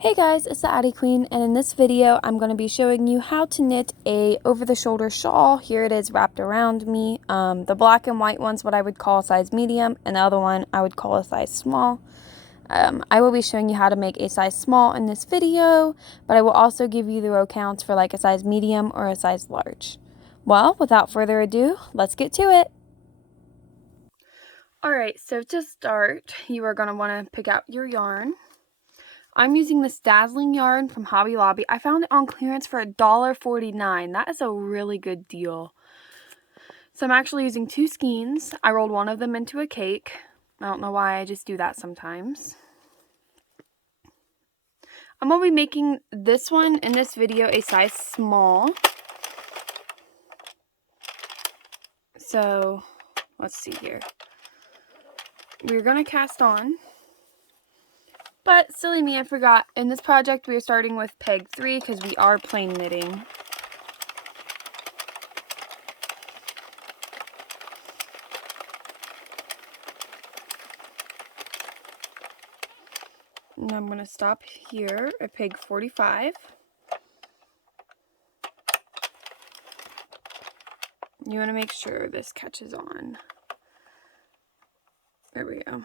Hey guys, it's the Addi Queen, and in this video I'm going to be showing you how to knit a over-the-shoulder shawl. Here it is wrapped around me. The black and white one's what I would call a size medium, and the other one I would call a size small. I will be showing you how to make a size small in this video, but I will also give you the row counts for like a size medium or a size large. Well, without further ado, let's get to it. Alright, so to start, you are going to want to pick out your yarn. I'm using this dazzling yarn from Hobby Lobby. I found it on clearance for $1.49. That is a really good deal. So I'm actually using 2 skeins. I rolled one of them into a cake. I don't know why, I just do that sometimes. I'm going to be making this one in this video a size small. So let's see here. We're going to cast on. But silly me, I forgot. In this project we are starting with peg 3 because we are plain knitting. And I'm going to stop here at peg 45. You want to make sure this catches on. There we go.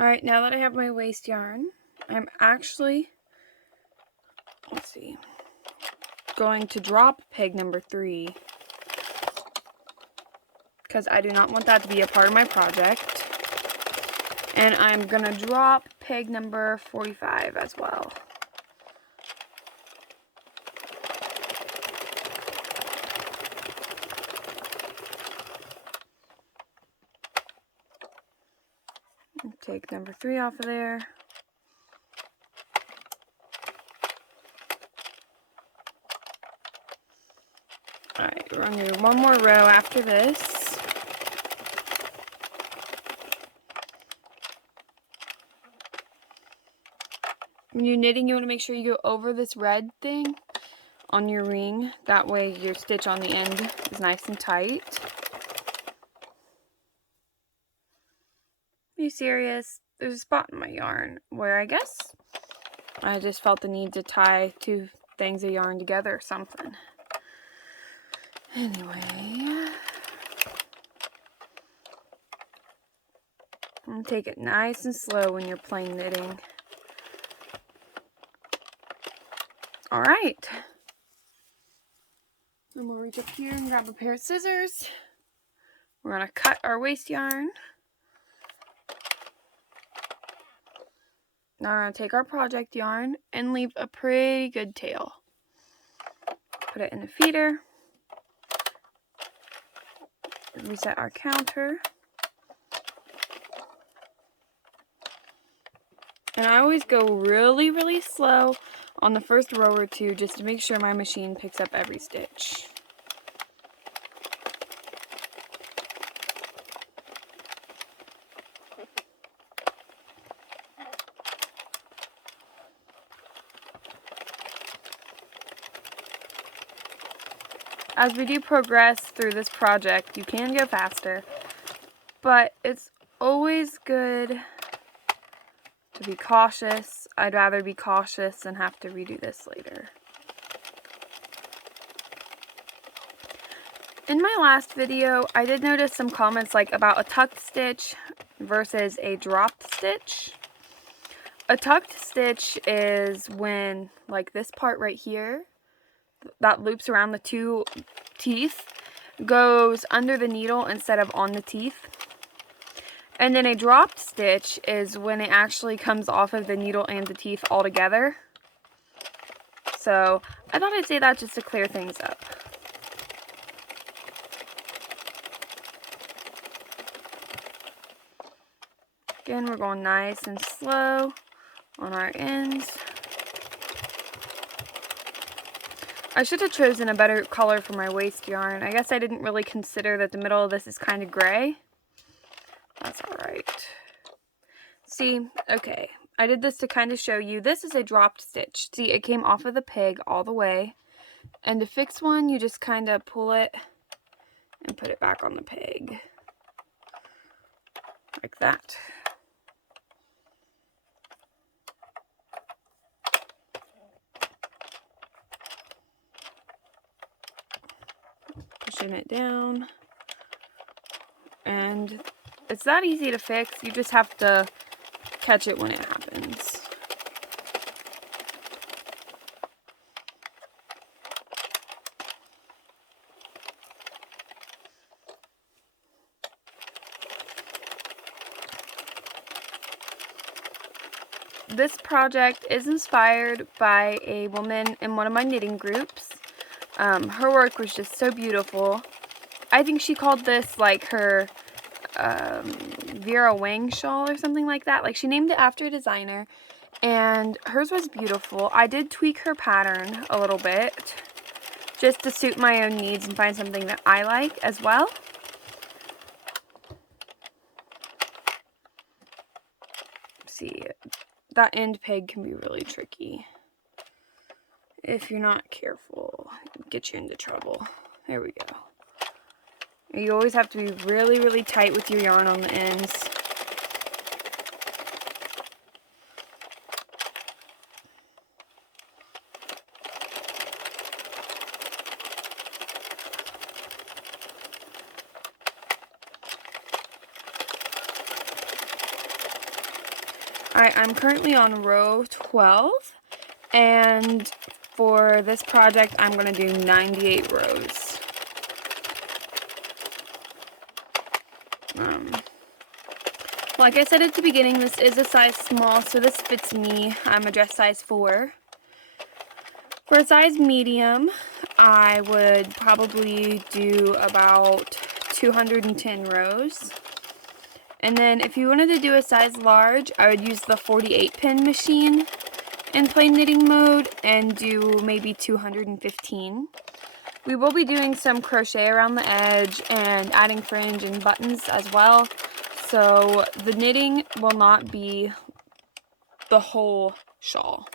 Alright, now that I have my waist yarn, I'm actually, let's see, going to drop peg number 3 because I do not want that to be a part of my project. And I'm going to drop peg number 45 as well. Take number 3 off of there. Alright, we're going to do one more row after this. When you're knitting, you want to make sure you go over this red thing on your ring. That way your stitch on the end is nice and tight. Are you serious? There's a spot in my yarn where I guess I just felt the need to tie 2 things of yarn together or something. Anyway, I'm going to take it nice and slow when you're plain knitting. Alright. I'm going to reach up here and grab a pair of scissors. We're going to cut our waist yarn. Now we're going to take our project yarn and leave a pretty good tail. Put it in the feeder. Reset our counter. And I always go really, really slow on the first row or 2 just to make sure my machine picks up every stitch. As we do progress through this project, you can go faster, but it's always good to be cautious. I'd rather be cautious than have to redo this later. In my last video, I did notice some comments like about a tucked stitch versus a dropped stitch. A tucked stitch is when, like this part right here, that loops around the 2 teeth, goes under the needle instead of on the teeth. And then a dropped stitch is when it actually comes off of the needle and the teeth all together. So I thought I'd say that just to clear things up. Again, we're going nice and slow. on our ends. I should have chosen a better color for my waist yarn. I guess I didn't really consider that the middle of this is kind of gray. That's alright. See, okay, I did this to kind of show you. This is a dropped stitch. See, it came off of the pig all the way. And to fix one, you just kind of pull it and put it back on the pig. Like that. Pushing it down. And it's that easy to fix. You just have to catch it when it happens. This project is inspired by a woman in one of my knitting groups. Her work was just so beautiful. I think she called this like her Vera Wang shawl or something like that. Like, she named it after a designer, and hers was beautiful. I did tweak her pattern a little bit just to suit my own needs and find something that I like as well. See, that end peg can be really tricky if you're not careful. Get you into trouble. There we go. You always have to be really, really tight with your yarn on the ends. Alright, I'm currently on row 12, and for this project I'm going to do 98 rows. Like I said at the beginning, this is a size small, so this fits me. I'm a dress size 4. For a size medium, I would probably do about 210 rows. And then if you wanted to do a size large, I would use the 48 pin machine in plain knitting mode and do maybe 215. We will be doing some crochet around the edge and adding fringe and buttons as well. So the knitting will not be the whole shawl.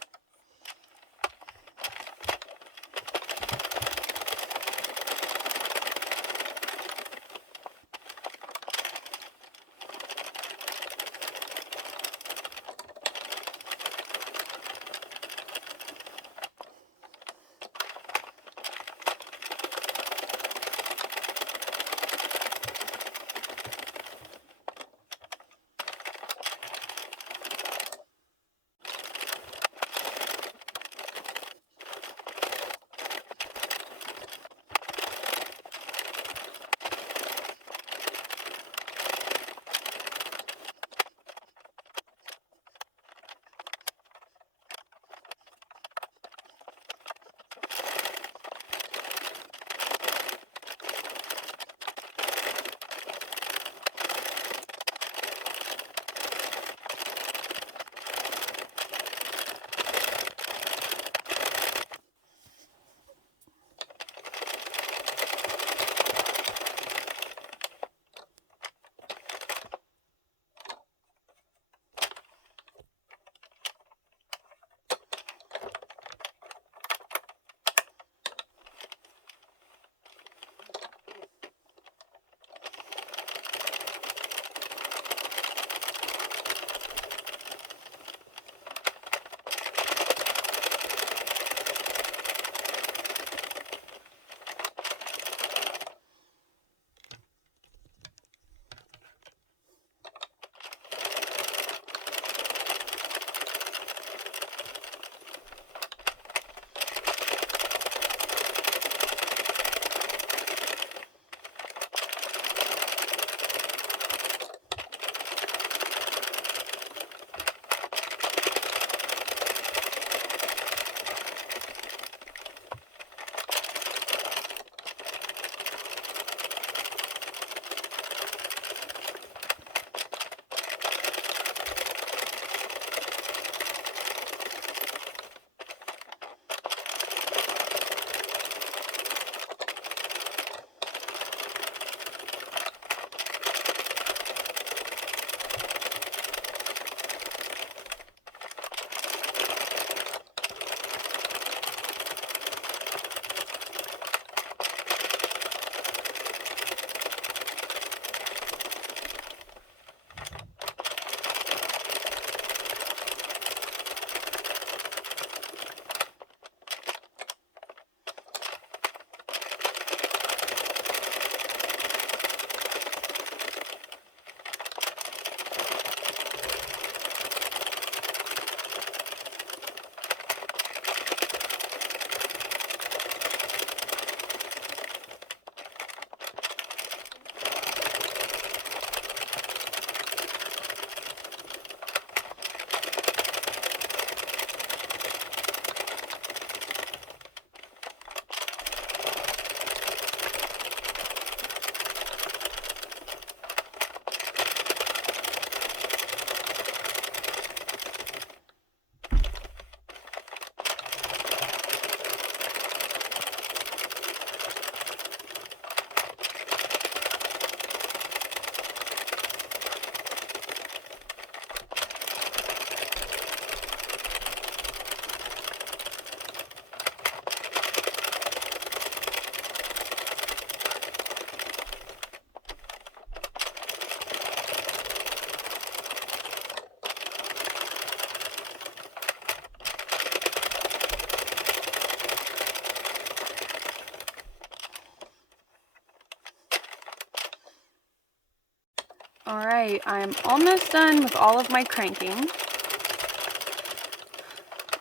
Alright, I'm almost done with all of my cranking.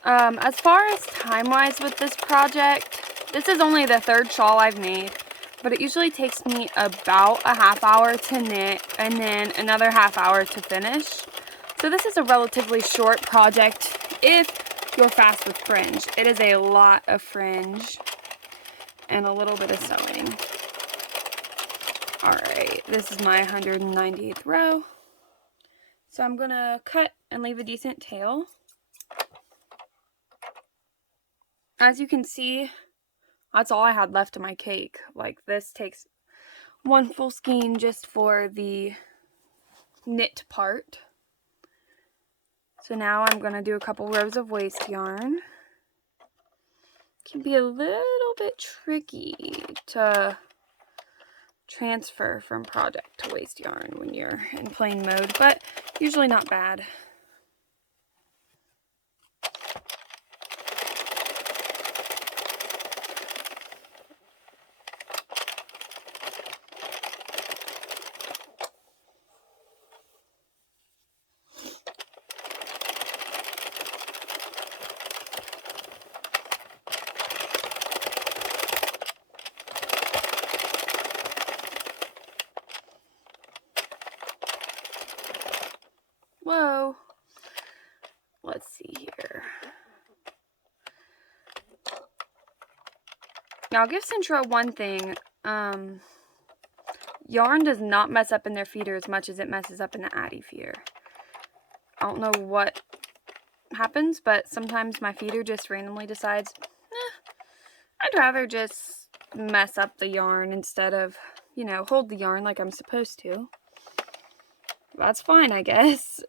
As far as time-wise with this project, this is only the third shawl I've made, but it usually takes me about a half hour to knit and then another half hour to finish. So this is a relatively short project if you're fast with fringe. It is a lot of fringe and a little bit of sewing. Alright, this is my 198th row. So I'm gonna cut and leave a decent tail. As you can see, that's all I had left of my cake. Like, this takes one full skein just for the knit part. So now I'm going to do a couple rows of waste yarn. It can be a little bit tricky to transfer from project to waste yarn when you're in plain mode, but usually not bad. Whoa. Let's see here. Now, I'll give Centro one thing. Yarn does not mess up in their feeder as much as it messes up in the Addi feeder. I don't know what happens, but sometimes my feeder just randomly decides, I'd rather just mess up the yarn instead of, you know, hold the yarn like I'm supposed to. That's fine, I guess.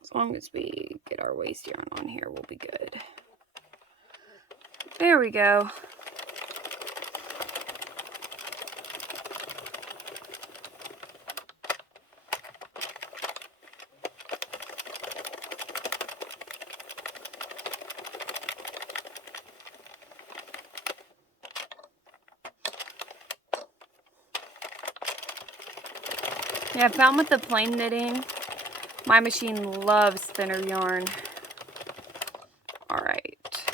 As long as we get our waste yarn on here, we'll be good. There we go. Yeah, I found with the plain knitting, my machine loves thinner yarn. Alright,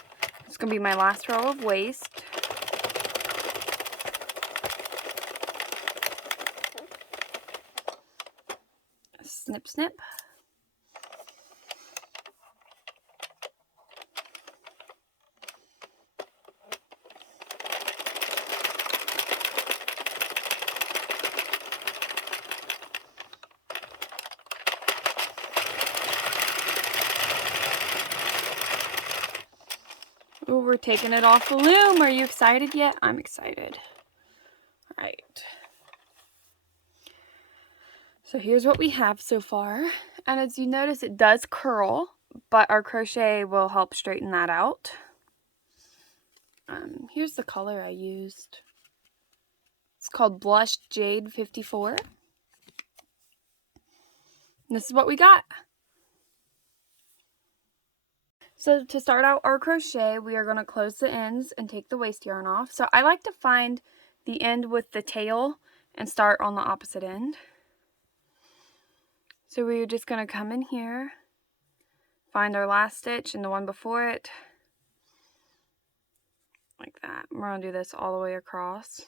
it's going to be my last row of waste. Snip, snip. Ooh, we're taking it off the loom. Are you excited yet? I'm excited. All right. So here's what we have so far. And as you notice, it does curl, but our crochet will help straighten that out. Here's the color I used. It's called Blush Jade 54. And this is what we got. So to start out our crochet, we are going to close the ends and take the waste yarn off. So I like to find the end with the tail and start on the opposite end. So we're just going to come in here, find our last stitch and the one before it, like that. We're going to do this all the way across.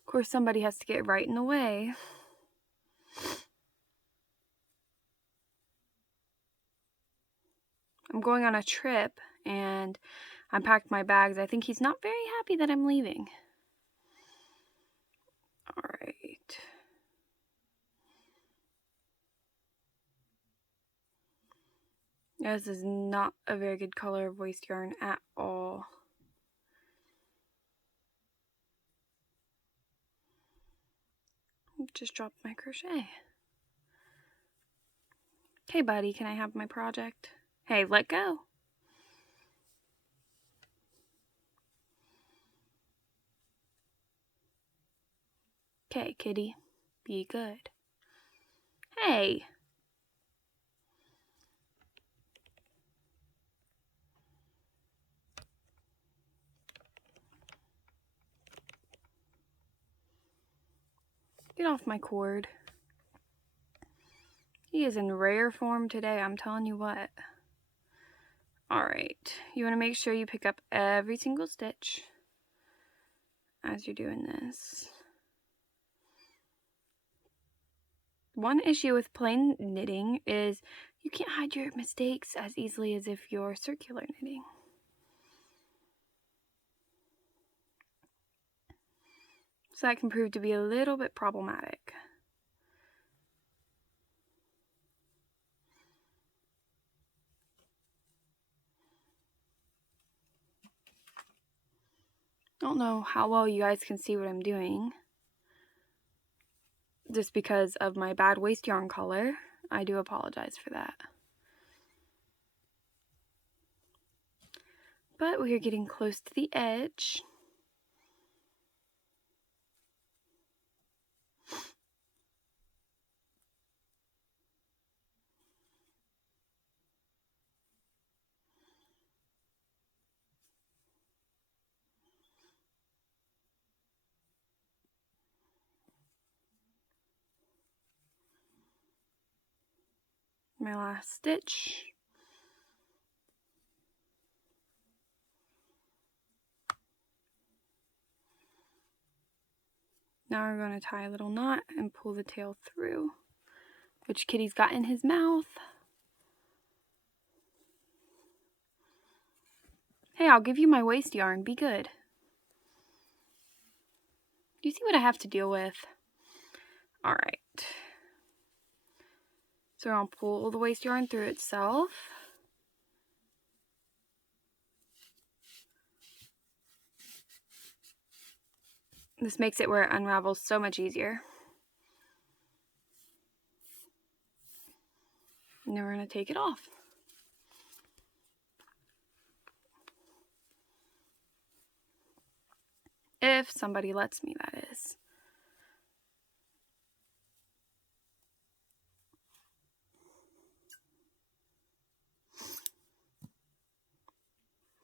Of course, somebody has to get right in the way. I'm going on a trip and I packed my bags. I think he's not very happy that I'm leaving. All right. This is not a very good color of waste yarn at all. Just dropped my crochet. Okay, buddy, can I have my project? Hey, let go. Okay, kitty, be good. Hey. Get off my cord. He is in rare form today, I'm telling you what. Alright, you want to make sure you pick up every single stitch as you're doing this. One issue with plain knitting is you can't hide your mistakes as easily as if you're circular knitting. So that can prove to be a little bit problematic. Don't know how well you guys can see what I'm doing. Just because of my bad waste yarn color, I do apologize for that. But we are getting close to the edge. My last stitch. Now we're going to tie a little knot and pull the tail through, which Kitty's got in his mouth. Hey, I'll give you my waste yarn. Be good. Do you see what I have to deal with? Alright. So we're going to pull the waste yarn through itself. This makes it where it unravels so much easier. And then we're going to take it off. If somebody lets me, that is.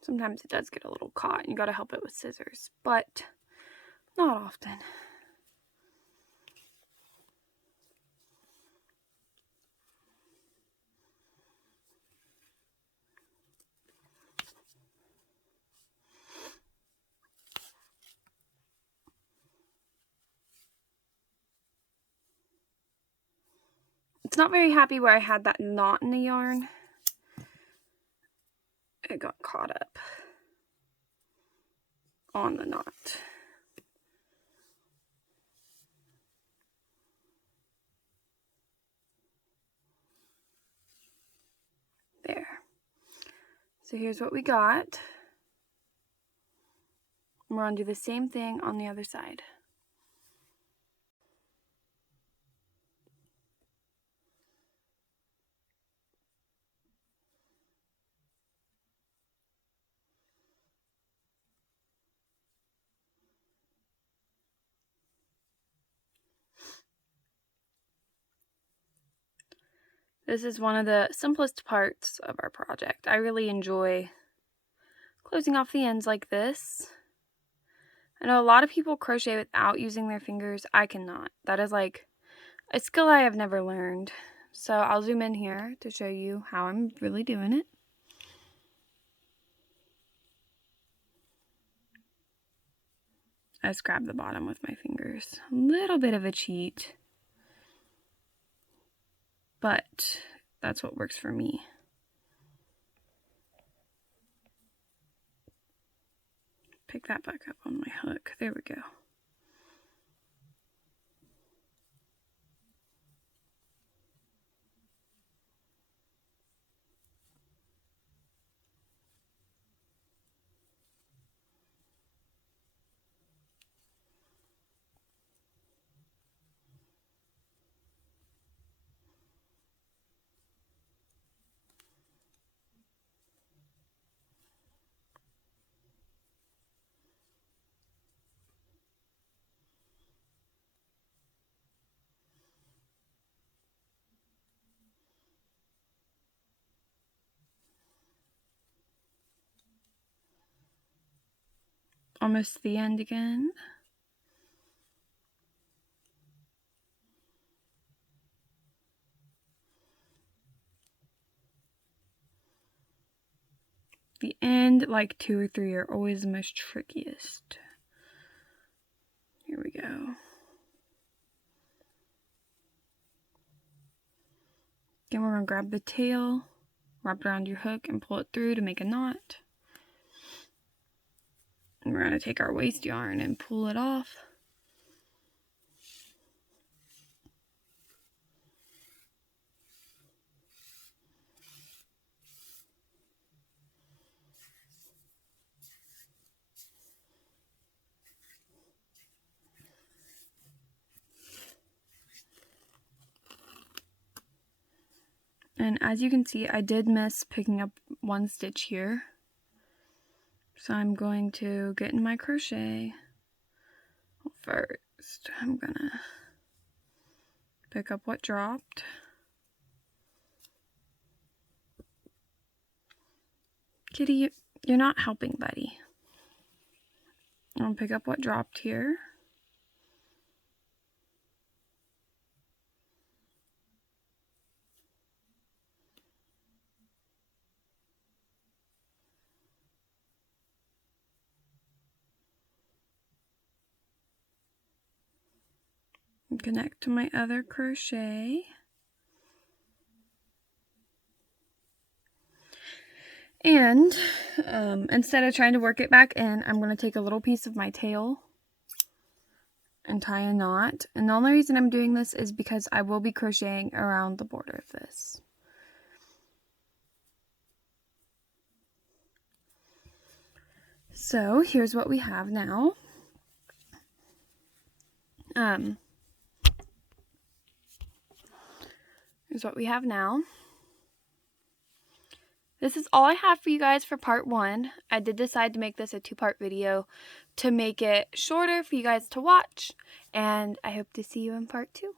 Sometimes it does get a little caught and you gotta help it with scissors, but not often. It's not very happy where I had that knot in the yarn. It got caught up on the knot. There. So here's what we got. We're going to do the same thing on the other side. This is one of the simplest parts of our project. I really enjoy closing off the ends like this. I know a lot of people crochet without using their fingers. I cannot. That is like a skill I have never learned. So I'll zoom in here to show you how I'm really doing it. I just grab the bottom with my fingers. A little bit of a cheat, but that's what works for me. Pick that back up on my hook. There we go. Almost the end again. The end, like 2 or 3, are always the most trickiest. Here we go. Again, we're going to grab the tail, wrap it around your hook, and pull it through to make a knot. And we're going to take our waste yarn and pull it off. And as you can see, I did miss picking up one stitch here. So I'm going to get in my crochet. First, I'm gonna pick up what dropped. Kitty, you're not helping, buddy. I'll pick up what dropped here. Connect to my other crochet. And instead of trying to work it back in, I'm going to take a little piece of my tail and tie a knot. And the only reason I'm doing this is because I will be crocheting around the border of this. So here's what we have now. Here's what we have now. This is all I have for you guys for part 1. I did decide to make this a 2-part video to make it shorter for you guys to watch, and I hope to see you in part 2.